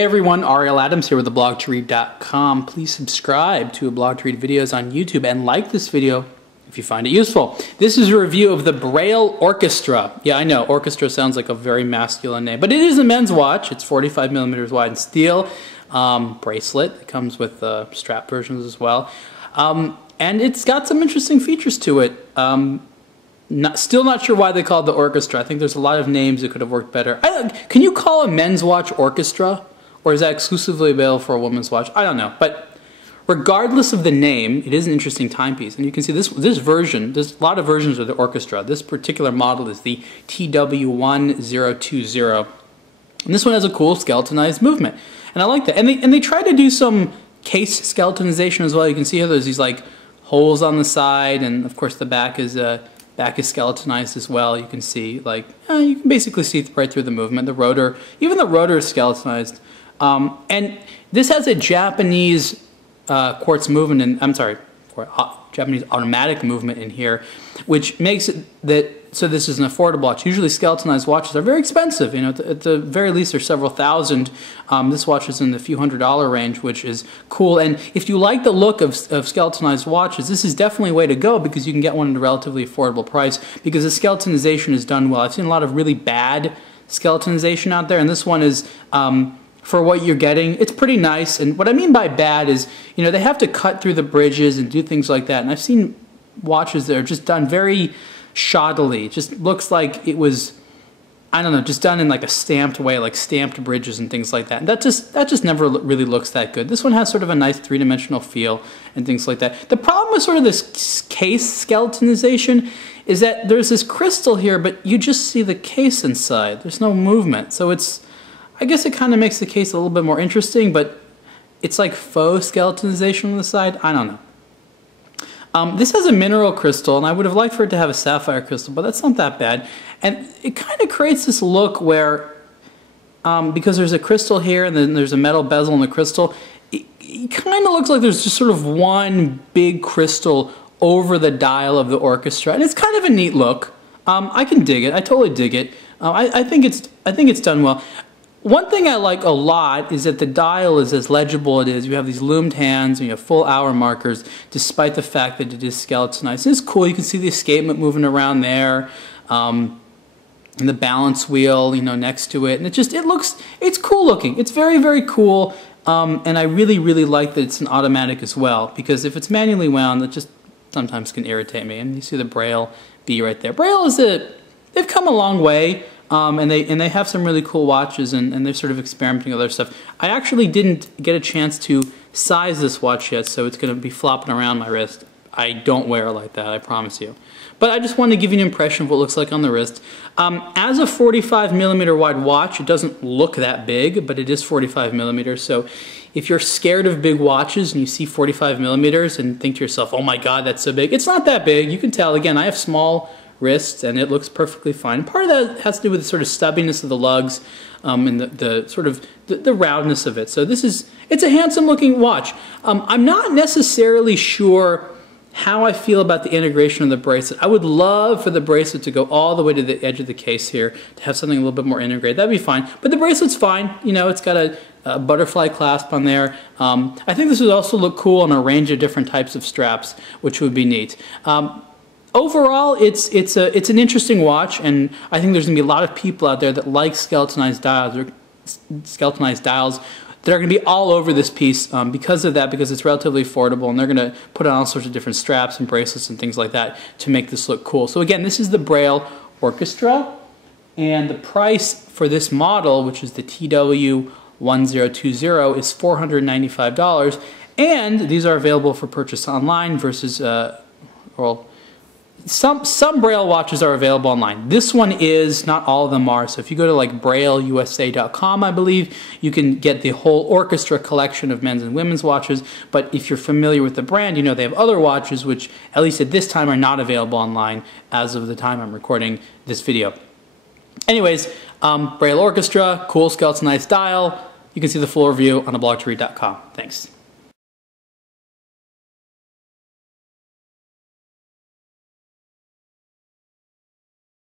Hey everyone, Ariel Adams here with theblog2read.com. Please subscribe to A Blog to Read videos on YouTube and like this video if you find it useful. This is a review of the Breil Orchestra. Yeah, I know, Orchestra sounds like a very masculine name, but it is a men's watch. It's 45 millimeters wide in steel. Bracelet. It comes with strap versions as well. And it's got some interesting features to it. Still not sure why they called it the Orchestra. I think there's a lot of names that could have worked better. Can you call a men's watch Orchestra? Or is that exclusively available for a woman's watch? I don't know. But regardless of the name, it is an interesting timepiece. And you can see this version, there's a lot of versions of the Orchestra. This particular model is the TW1020. And this one has a cool skeletonized movement. And I like that. And they try to do some case skeletonization as well. You can see how there's these like holes on the side, and of course the back is skeletonized as well. You can see like you can basically see right through the movement. The rotor, even the rotor is skeletonized. And this has a Japanese quartz movement, and I'm sorry, Japanese automatic movement in here, which makes it that so this is an affordable watch. Usually skeletonized watches are very expensive. You know, at the very least they're several thousand. This watch is in the few $100 range, which is cool. And if you like the look of skeletonized watches, this is definitely a way to go because you can get one at a relatively affordable price because the skeletonization is done well. I've seen a lot of really bad skeletonization out there, and this one is for what you're getting, it's pretty nice. And what I mean by bad is, you know, they have to cut through the bridges and do things like that. And I've seen watches that are just done very shoddily. It just looks like it was, I don't know, just done in like a stamped way, like stamped bridges and things like that. And that just never really looks that good. This one has sort of a nice three-dimensional feel and things like that. The problem with sort of this case skeletonization is that there's this crystal here, but you just see the case inside. There's no movement. So it's, I guess it kind of makes the case a little bit more interesting, but it's like faux skeletonization on the side. I don't know. This has a mineral crystal, and I would have liked for it to have a sapphire crystal, but that's not that bad. And it kind of creates this look where, because there's a crystal here and then there's a metal bezel in the crystal, it kind of looks like there's just sort of one big crystal over the dial of the Orchestra, and it's kind of a neat look. I can dig it. I totally dig it. I think it's done well. One thing I like a lot is that the dial is as legible as it is. You have these loomed hands and you have full hour markers despite the fact that it is skeletonized. It's cool. You can see the escapement moving around there and the balance wheel, you know, next to it. And it's cool looking. It's very, very cool. And I really, really like that it's an automatic as well, because if it's manually wound, it just sometimes can irritate me. And you see the Breil B right there. Breil they've come a long way. And they have some really cool watches, and they're sort of experimenting with other stuff. I actually didn't get a chance to size this watch yet, so it's going to be flopping around my wrist. I don't wear it like that, I promise you. But I just wanted to give you an impression of what it looks like on the wrist. As a 45 millimeter wide watch, it doesn't look that big, but it is 45 millimeters. So if you're scared of big watches and you see 45 millimeters and think to yourself, oh my God, that's so big, it's not that big. You can tell, again, I have small wrists and it looks perfectly fine. Part of that has to do with the sort of stubbiness of the lugs and the sort of the roundness of it. So it's a handsome looking watch. I'm not necessarily sure how I feel about the integration of the bracelet. I would love for the bracelet to go all the way to the edge of the case here to have something a little bit more integrated. That'd be fine. But the bracelet's fine. You know, it's got a butterfly clasp on there. I think this would also look cool on a range of different types of straps, which would be neat. Overall, it's an interesting watch, and I think there's going to be a lot of people out there that like skeletonized dials that are going to be all over this piece because of that, because it's relatively affordable, and they're going to put on all sorts of different straps and bracelets and things like that to make this look cool. So again, this is the Breil Orchestra, and the price for this model, which is the TW1020, is $495, and these are available for purchase online versus, well, some Breil watches are available online. This one is, not all of them are. So if you go to like BreilUSA.com, I believe, you can get the whole Orchestra collection of men's and women's watches. But if you're familiar with the brand, you know they have other watches which, at least at this time, are not available online as of the time I'm recording this video. Anyways, Breil Orchestra, cool skeletonized dial. You can see the full review on theblog2read.com. Thanks.